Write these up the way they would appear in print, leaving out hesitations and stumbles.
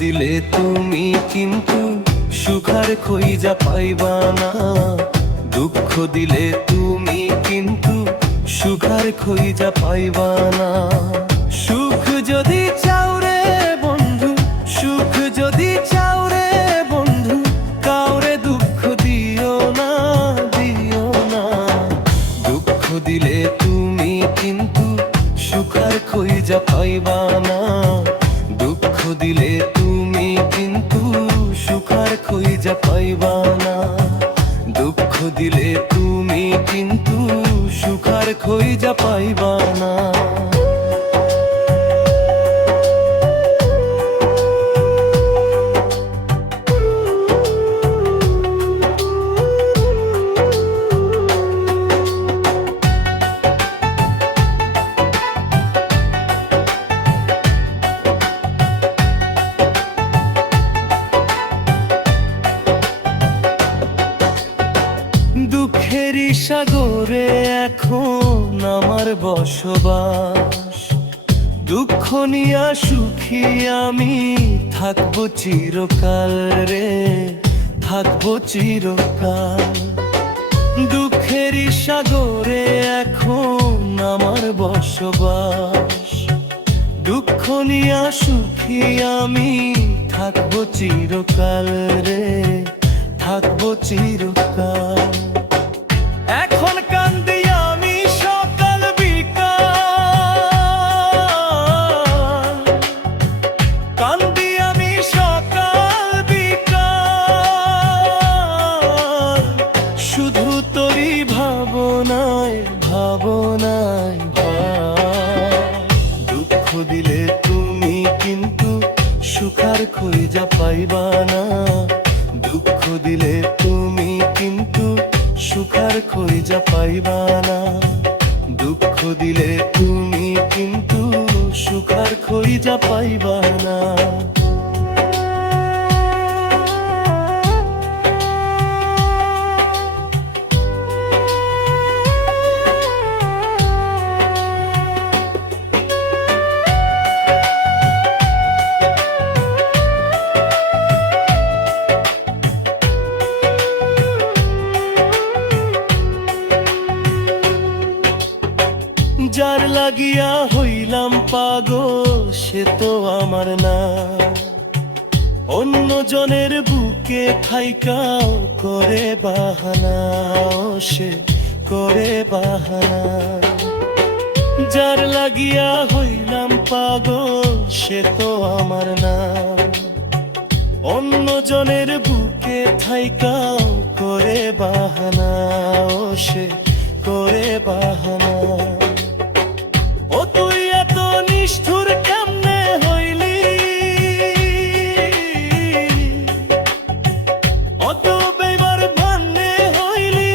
দিলে তুমি কিন্তু সুখার খইজা পাইবা না। দুঃখ দিলে তুমি কিন্তু সুখার খইজা পাইবা না। সুখ যদি চাও রে বন্ধু, সুখ যদি চাও রে বন্ধু, কাউরে দুঃখ দিও না, দিও না। দুঃখ দিলে তুমি কিন্তু সুখার খইজা পাইবা না। দুঃখ দিলে তুমি কিন্তু সুখার খইজা পাইবা না। দুঃখ দিলে তুমি কিন্তু সুখার খইজা পাইবা না। দুঃখেরই সাগরে এখন আমার বসবাস। দুঃখ নিয়া সুখী আমি থাকবো চিরকাল রে, থাকবো চিরকাল। দুঃখেরই সাগরে এখন আমার বসবাস। দুঃখ নিয়া সুখী আমি থাকবো চিরকাল রে, থাকবো চিরকাল। এখন কান্দি আমি সকাল বিকাল, কান্দি আমি সকাল বিকাল। শুধু তোরই ভাবনায়, ভাবনায় দুঃখ দিলে তুমি কিন্তু সুখার খইজা পাইবা না। দুঃখ দিলে তুমি কিন্তু সুখার খইজা পাইবা না। দুঃখ দিলে তুমি কিন্তু সুখার খইজা পাইবা না। যার লাগিয়া হইলাম পাগল সে তো আমার না। অন্য জনের বুকে থাইকাও করে বাহানা, সে করে বাহানা। যার লাগিয়া হইলাম পাগল সে তো আমার না। অন্য জনের বুকে থাইকাও করে বাহানা, সে করে বাহানা। ও তুই এত নিষ্ঠুর কেমনে হইলি, অত বেইবার ভান্নে হইলি।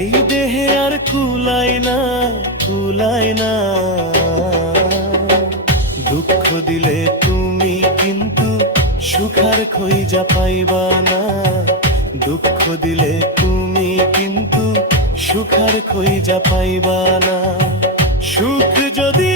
এই দেহে আর কুলাই না, কুলাই না। দুঃখ দিলে তুমি কিন্তু সুখার খইজা পাইবা না। দুঃখ দিলে তুমি কিন্তু সুখার খইজা পাইবা না। সুখ যদি